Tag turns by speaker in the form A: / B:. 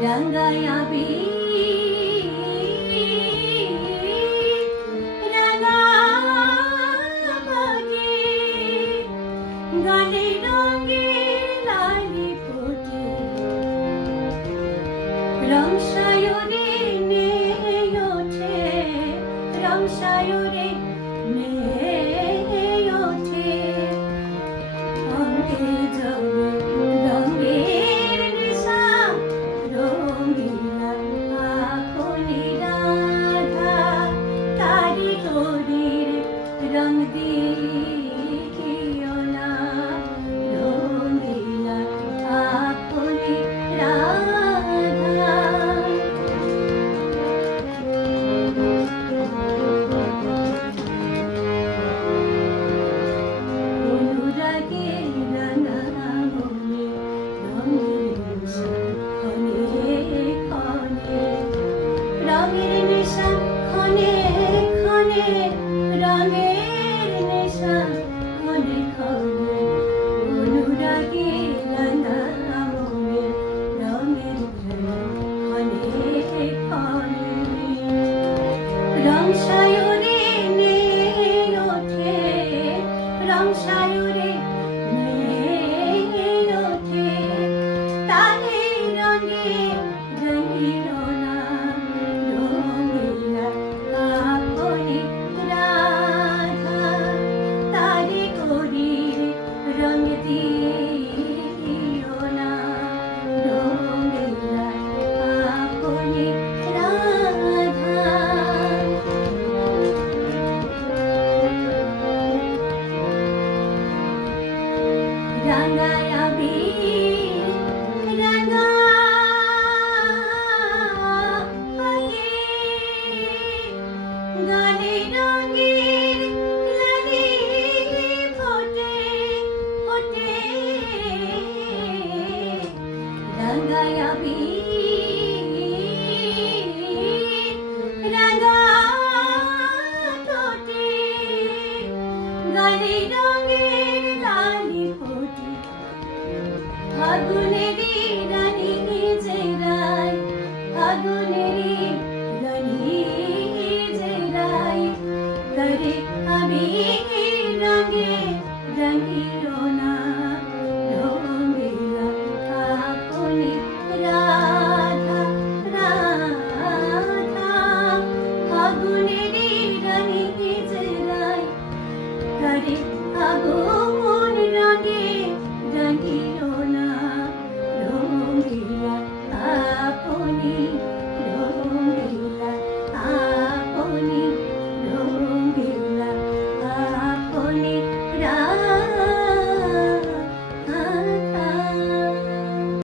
A: Gangaya Bhi রঙের নেশা মনে খবর অনুরাগে রাঙা মনের রঙের অনেক রং সায়নে ওঠে রং সায় ফাগুনেরি রানী যে রায় ফাগুনেরি আমি রঙে রঙিলো না।